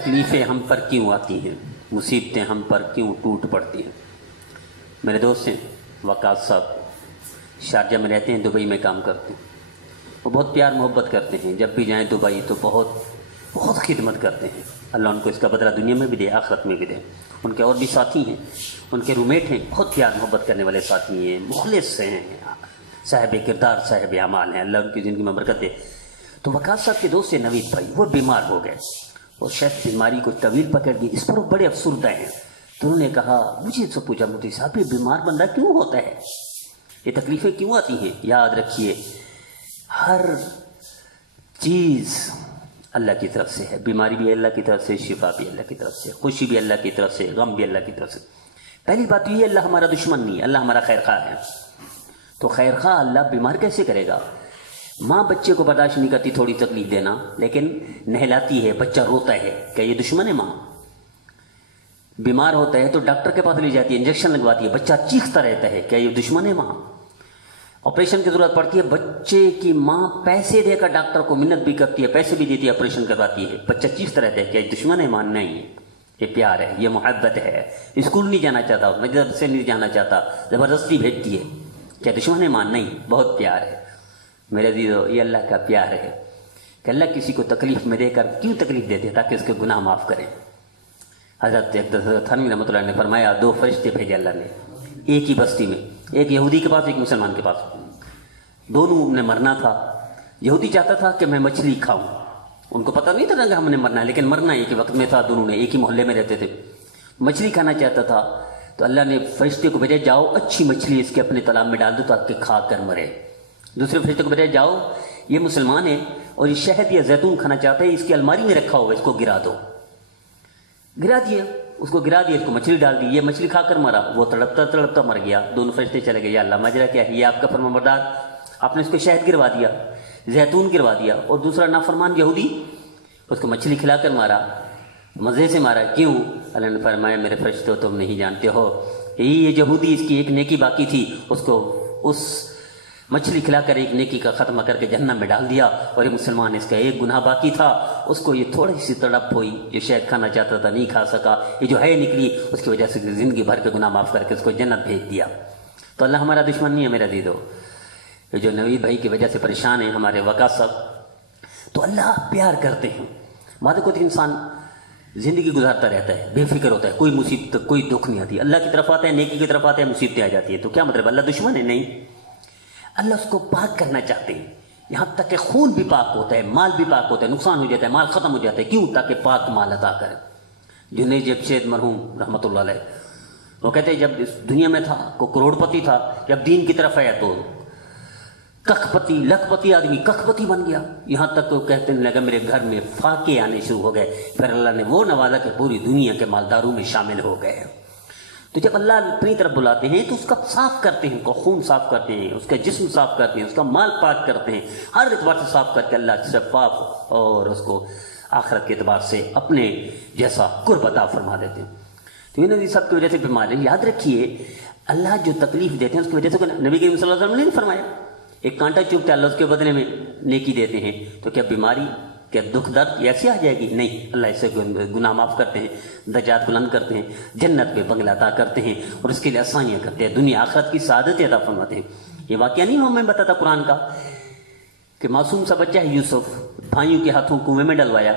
تکلیفیں ہم پر کیوں آتی ہیں، مصیبتیں ہم پر کیوں ٹوٹ پڑتی ہیں۔ میرے دوست ہیں وقاص صاحب، شارجہ میں رہتے ہیں، دبئی میں کام کرتے ہیں۔ وہ بہت پیار محبت کرتے ہیں، جب بھی جائیں دبئی تو بہت خدمت کرتے ہیں۔ اللہ ان کو اس کا بدلہ دنیا میں بھی دے، آخرت میں بھی دے۔ ان کے اور بھی ساتھی ہیں، ان کے رومیٹ ہیں، بہت پیار محبت کرنے والے ساتھی ہیں، مخلص ہیں، صاحب کردار، صاحب اعمال ہیں، اللہ ان کی زندگی میں برکت دے۔ تو وقاص صاحب کے دوست سے نوید بھائی، وہ بیمار ہو گئے اور شاید بیماری کو طویل پکڑ گئی، اس پر وہ بڑے افسردہ ہیں۔ تو انہوں نے کہا، مجھے سے پوچھا، مفتی صاحب یہ بیمار بندہ کیوں ہوتا ہے، یہ تکلیفیں کیوں آتی ہیں؟ یاد رکھیے ہر چیز اللہ کی طرف سے ہے، بیماری بھی اللہ کی طرف سے، شفا بھی اللہ کی طرف سے، خوشی بھی اللہ کی طرف سے، غم بھی اللہ کی طرف سے۔ پہلی بات یہ ہے، اللہ ہمارا دشمن نہیں ہے، اللہ ہمارا خیر خواہ ہے۔ تو خیر خواہ اللہ بیمار کیسے کرے گا؟ ماں بچے کو برداشت نہیں کرتی تھوڑی تکلیف دینا، لیکن نہلاتی ہے، بچہ روتا ہے، کیا یہ دشمن ہے؟ ماں بیمار ہوتا ہے تو ڈاکٹر کے پاس لے جاتی ہے، انجیکشن لگواتی ہے، بچہ چیختا رہتا ہے، کیا یہ دشمن ہے؟ ماں آپریشن کی ضرورت پڑتی ہے، بچے کی ماں پیسے دے کر ڈاکٹر کو منت بھی کرتی ہے، پیسے بھی دیتی ہے، آپریشن کرواتی ہے، بچہ چیختا رہتا ہے، کیا یہ دشمن ہے؟ ماں نہیں، یہ پیار ہے، یہ محبت ہے۔ اسکول نہیں جانا چاہتا، مدرسے نہیں جانا چاہتا، زبردستی بھیجتی ہے، کیا دشمن ہے؟ ماں نہیں، بہت پیار ہے۔ میرے عزیزو، یہ اللہ کا پیار ہے کہ اللہ کسی کو تکلیف میں دے کر کیوں تکلیف دیتے ہیں؟ تاکہ اس کے گناہ معاف کریں۔ حضرت تھانوی رحمۃ اللہ نے فرمایا، دو فرشتے بھیجے اللہ نے ایک ہی بستی میں، ایک یہودی کے پاس، ایک مسلمان کے پاس۔ دونوں نے مرنا تھا۔ یہودی چاہتا تھا کہ میں مچھلی کھاؤں، ان کو پتہ نہیں تھا کہ ہم نے مرنا ہے، لیکن مرنا ایک ہی وقت میں تھا، دونوں نے ایک ہی محلے میں رہتے تھے، مچھلی کھانا چاہتا تھا۔ تو اللہ نے فرشتے کو بھیجا، جاؤ اچھی مچھلی اس کے اپنے تالاب میں ڈال دو تاکہ کھا کر مرے۔ دوسرے فرشتے کو بھیجا، جاؤ یہ مسلمان ہے اور یہ شہد یا زیتون کھانا چاہتا ہے، اس کی الماری میں رکھا ہوگا، اس کو گرا دو۔ گرا دیا، اس کو گرا دیا، اس کو مچھلی ڈال دی، یہ مچھلی کھا کر مرا، وہ تڑپتا تڑپتا مر گیا۔ دونوں فرشتے چلے گئے، یا اللہ ماجرا کیا ہے؟ یہ آپ کا فرمانبردار، آپ نے اس کو شہد گروا دیا، زیتون گروا دیا، اور دوسرا نافرمان یہودی اس کو مچھلی کھلا کر مارا، مزے سے مارا، کیوں؟ اللہ نے فرمایا، میرے فرشتوں تم نہیں جانتے ہو، یہ یہودی اس کی ایک نیکی باقی تھی، اس کو اس مچھلی کھلا کر ایک نیکی کا ختم کر کے جہنم میں ڈال دیا، اور یہ مسلمان اس کا ایک گناہ باقی تھا، اس کو یہ تھوڑی سی تڑپ ہوئی، جو شہد کھانا چاہتا تھا نہیں کھا سکا، یہ جو ہے نکلی، اس کی وجہ سے زندگی بھر کے گناہ معاف کر کے اس کو جنت بھیج دیا۔ تو اللہ ہمارا دشمن نہیں ہے میرا عزیزو۔ یہ جو نوید بھائی کی وجہ سے پریشان ہیں ہمارے وقاص صاحب، تو اللہ پیار کرتے ہیں۔ بعد کو انسان زندگی گزارتا رہتا ہے، بے فکر ہوتا ہے، کوئی مصیبت کوئی دکھ نہیں آتی، اللہ کی طرف آتا ہے، نیکی کی طرف آتا ہے، مصیبتیں آ جاتی ہیں۔ تو کیا مطلب اللہ دشمن ہے؟ نہیں، اللہ اس کو پاک کرنا چاہتے ہیں، یہاں تک کہ خون بھی پاک ہوتا ہے، مال بھی پاک ہوتا ہے، نقصان ہو جاتا ہے، مال ختم ہو جاتا ہے، کیوں؟ تاکہ پاک مال عطا کرے۔ جنید جمشید مرحوم رحمۃ اللہ علیہ، وہ کہتے ہیں جب اس دنیا میں تھا کو کروڑ پتی تھا، جب دین کی طرف آیا تو ککھ پتی لکھ پتی آدمی ککھ پتی بن گیا، یہاں تک وہ کہتے ہیں لگا میرے گھر میں فاقے آنے شروع ہو گئے، پھر اللہ نے وہ نوازا کہ پوری دنیا کے مالداروں میں شامل ہو گئے۔ تو جب اللہ اپنی طرف بلاتے ہیں تو اس کا صاف کرتے ہیں، اس کا خون صاف کرتے ہیں، اس کا جسم صاف کرتے ہیں، اس کا مال پاک کرتے ہیں، ہر اعتبار سے صاف کر کے اللہ شفاف اور اس کو آخرت کے اعتبار سے اپنے جیسا قرب عطا فرما دیتے ہیں۔ تو یہ سب کی وجہ سے بیماری، یاد رکھیے اللہ جو تکلیف دیتے ہیں اس کی وجہ سے نبی کریم صلی اللہ علیہ وسلم نے فرمایا، ایک کانٹا چبھتا ہے اللہ اس کے بدلے میں نیکی دیتے ہیں۔ تو کیا بیماری، کیا دکھ درد ایسی آ جائے گی؟ نہیں، اللہ اسے گناہ معاف کرتے ہیں، درجات بلند کرتے ہیں، جنت پہ بنگلہ عطا کرتے ہیں، اور اس کے لیے آسانیاں کرتے ہیں، دنیا آخرت کی سعادت عطا فرماتے ہیں۔ یہ واقعہ نہیں ہمیں بتاتا قرآن کا کہ معصوم سا بچہ ہے یوسف، بھائیوں کے ہاتھوں کنویں میں ڈلوایا،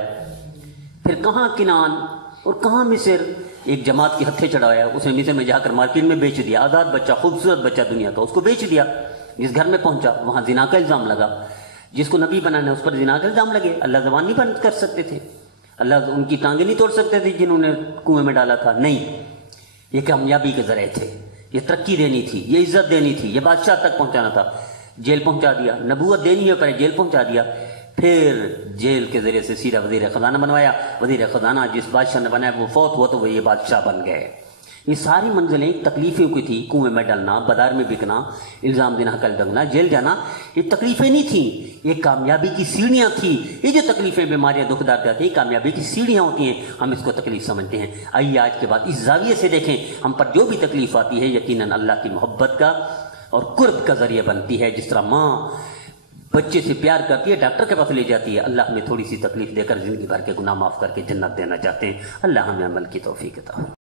پھر کہاں کنان اور کہاں مصر، ایک جماعت کے ہتھے چڑھایا، اس نے مصر میں جا کر مارکیٹ میں بیچ دیا، آزاد بچہ، خوبصورت بچہ دنیا کا، اس کو بیچ دیا۔ جس گھر میں پہنچا وہاں زنا کا الزام لگا، جس کو نبی بنانا ہے اس پر زنا کا الزام لگے، اللہ زبان نہیں بند کر سکتے تھے، اللہ ان کی ٹانگیں نہیں توڑ سکتے تھے جنہوں نے کنویں میں ڈالا تھا، نہیں، یہ کامیابی کے ذرائع تھے، یہ ترقی دینی تھی، یہ عزت دینی تھی، یہ بادشاہ تک پہنچانا تھا، جیل پہنچا دیا، نبوت دینی ہے پہلے جیل پہنچا دیا، پھر جیل کے ذریعے سے سیدھا وزیر خزانہ بنوایا، وزیر خزانہ جس بادشاہ نے بنایا وہ فوت ہوا تو وہ یہ بادشاہ بن گئے۔ یہ ساری منزلیں تکلیفیں کی تھی، کنویں میں ڈلنا، بازار میں بکنا، الزام دینا کا لگنا، جیل جانا، یہ تکلیفیں نہیں تھیں، یہ کامیابی کی سیڑھیاں تھیں۔ یہ جو تکلیفیں بیماریاں دکھ درد آتی ہیں کامیابی کی سیڑھیاں ہوتی ہیں، ہم اس کو تکلیف سمجھتے ہیں۔ آئیے آج کے بعد اس زاویے سے دیکھیں، ہم پر جو بھی تکلیف آتی ہے یقیناً اللہ کی محبت کا اور قرب کا ذریعہ بنتی ہے۔ جس طرح ماں بچے سے پیار کرتی ہے، ڈاکٹر کے پاس لے جاتی ہے، اللہ ہمیں تھوڑی سی تکلیف دے کر زندگی بھر کے گناہ معاف کر کے جنت دینا چاہتے ہیں۔ اللہ ہمیں عمل کی توفیق عطا فرمائے۔